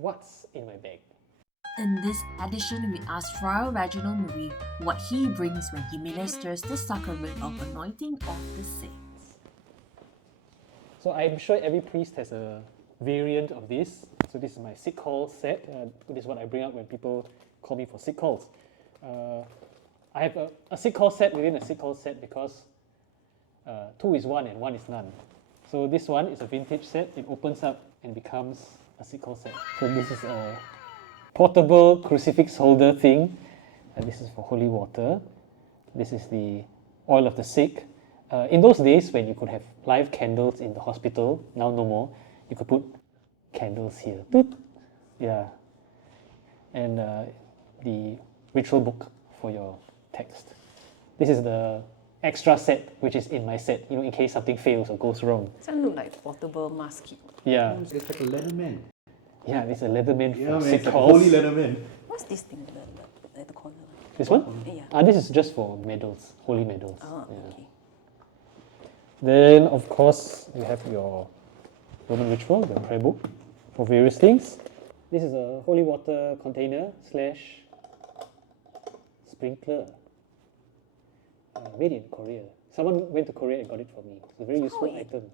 what's in my bag. In this edition, we ask Friar Reginald Marie what he brings when he ministers the Sacrament of Anointing of the saints. So I'm sure every priest has a variant of this. So this is my sick call set. This is what I bring up when people call me for sick calls. I have a sick call set within a sick call set because 2 is 1 and 1 is none. So this one is a vintage set. It opens up and becomes a sick call set. So this is a portable crucifix holder thing. This is for holy water. This is the oil of the sick. In those days when you could have live candles in the hospital, now no more, you could put candles here. Toot. Yeah. And the ritual book for your text. This is the extra set which is in my set, in case something fails or goes wrong. This one look like portable mask kit. Yeah. It's like a Leatherman. Yeah, it's a Leatherman for Yeah, man, sick it's a calls. holy Leatherman. What's this thing at the corner? This one? Yeah. This is just for medals, holy medals. Ah, Yeah. okay. Then, of course, you have your Roman ritual, your prayer book for various things. This is a holy water container / sprinkler. Made in Korea. Someone went to Korea and got it for me. It's a very useful item.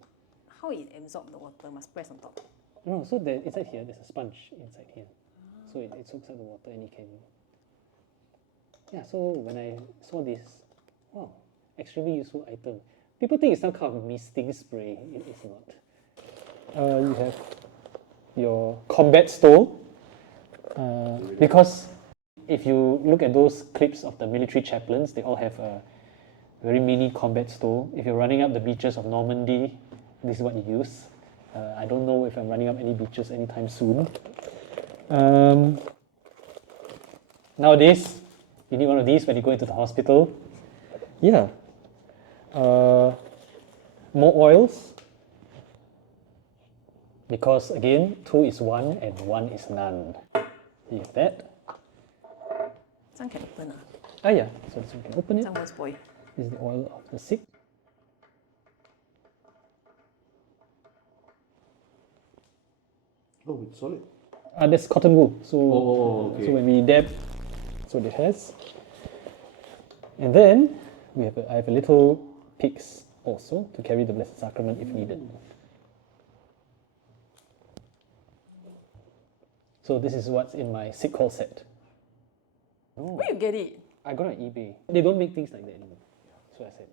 How it absorbs the water? Must press on top. No, so inside here, there's a sponge inside here. So it soaks up the water and you can... Yeah, so when I saw this, wow, extremely useful item. People think it's some kind of misting spray. It is not. You have your combat stole. Because if you look at those clips of the military chaplains, they all have a very mini combat stole. If you're running up the beaches of Normandy, this is what you use. I don't know if I'm running up any beaches anytime soon. Nowadays, you need one of these when you go into the hospital. Yeah. More oils. Because again, 2 is 1 and 1 is none. You have that. This one can open. Yeah. So this one can open it. This one won't spoil. This is the oil of the sick. Oh, it's solid. That's cotton wool. So, okay. So when we dab, that's what it has. And then I have a little pyx also to carry the Blessed Sacrament if needed. So this is what's in my sick call set. Where you get it? I got it on eBay. They don't make things like that anymore. So I said,